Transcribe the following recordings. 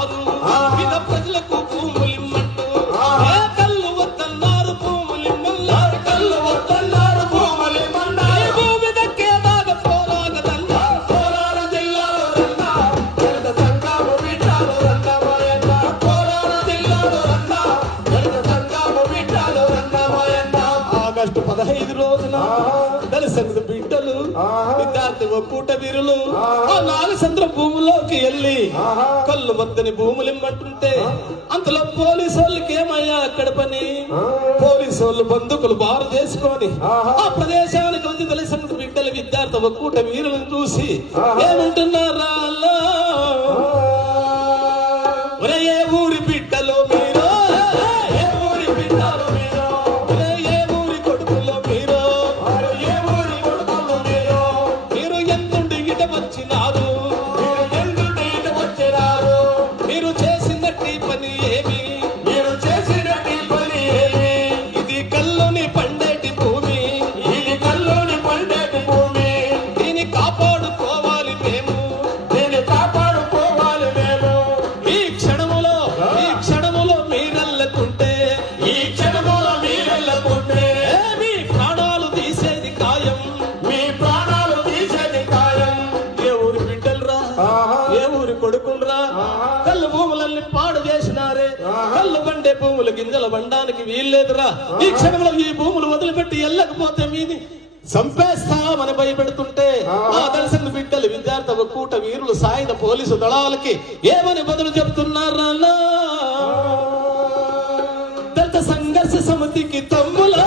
వచ్చినారు మీద ప్రజలకు భూములిమ్మంటూ కళ్ళు వద్దన్నారు భూములిమ్మన్నారు కళ్ళు వద్దన్నారు భూములిమ్మన్నారు ఈ భూమి దక్కే దాకా పోరాగదన్నా కోలార జిల్లాలో రన్నా దళిత సంఘము విట్టాలు రన్నమాయన్న కోలార జిల్లాలో రన్నా దళిత సంఘము విట్టాలు రన్నమాయన్న ఆగస్టు 15 రోజున దళిత సంఘ బిడ్డలు విద్యార్థి ఒక్కూట వీరులు ఆ నాగచంద్ర భూములోకి వెళ్ళి కళ్ళు మద్దని భూములిమ్మంటుంటే అంతలో పోలీసు వాళ్ళకి ఏమయ్యా అక్కడ పని పోలీసు వాళ్ళు బందుకులు బారు చేసుకొని ఆ ప్రదేశానికి వచ్చి దళిత సంఘ బిడ్డలు విద్యార్థి ఒక్కూట వీరులను చూసి ఏమంటున్నారా ఒరే ఏ ఊరి బిడ్డలో మీరు ఏ ఊరి బిడ్డలో మీరు ఒరే ఏ ఊరి కొడుకులో మీరు ఏ ఊరి కొడుకులో మీరు మీరు ఎందుండి ఇట వచ్చినారు మీరు ఎందుండి ఇట వచ్చినారు మీరు చేసినట్టి పని ఏమి మీరు చేసినట్టి పని ఏమి ఇది కల్లుని పండేటి భూమి ఇది కల్లుని పండేటి భూమి దీన్ని కాపాడుకోవాలి మేము దీన్ని కాపాడుకోవాలి మేము ఈ క్షణములో మీరెళ్ళకుంటే ఈ క్షణములో మీరెళ్ళకుంటే మీ ప్రాణాలు తీసేది ఖాయం మీ ప్రాణాలు తీసేది ఖాయం ఏ ఊరి బిడ్డలురా ఏ ఊరి కొడుకులరా కళ్ళు భూములన్నీ పాడు చేసినారే కళ్ళు బండే భూములు గింజలు బండానికి వీల్లేదురా ఈ క్షణంలో ఈ భూములు వదిలిపెట్టి వెళ్ళకపోతే మీది చంపేస్తామని భయపెడుతుంటే ఆ దళిత బిడ్డలు విద్యార్థి ఒక్కూట వీరులు సాయుధ పోలీసు దళాలకి ఏమని బదులు చెప్తున్నారా దళిత సంఘర్ష సమితికి తమ్ములా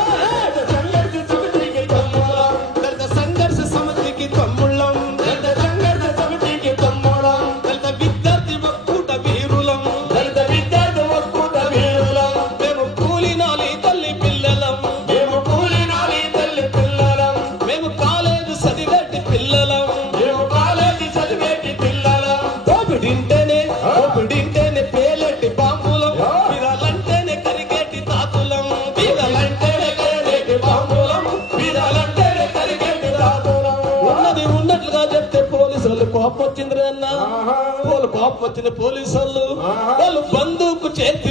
దళిత సంఘర్ష సమితికి తమ్ముళ్ళం దళిత సంఘర్ష సమితికి తమ్ముళ్ళం దళిత విద్యార్థి ఒక్కూట వీరులం దళిత విద్యార్థి ఒక్కూట వీరులం మేము కూలినాలి తల్లి పిల్లలం మేము కూలినాలి తల్లి పిల్లలం మేము కాలేజీ చదివేటి పిల్లలం మేము కాలేజీ చదివేటి పిల్లలం దోపిడింటేనే పేలేటి బాంబులం వీరాలంటేనే కరిగేటి తాతులం వీరాలంటేనే కరిగేటి బాంబులం వీరాలంటేనే కరిగేటి తాతులం ఉన్నది ఉన్నట్లుగా చెప్తే పోలీసు వాళ్ళు కోపం వచ్చింది అన్న కోపం వచ్చిన పోలీసు వాళ్ళు బందూకు చేతి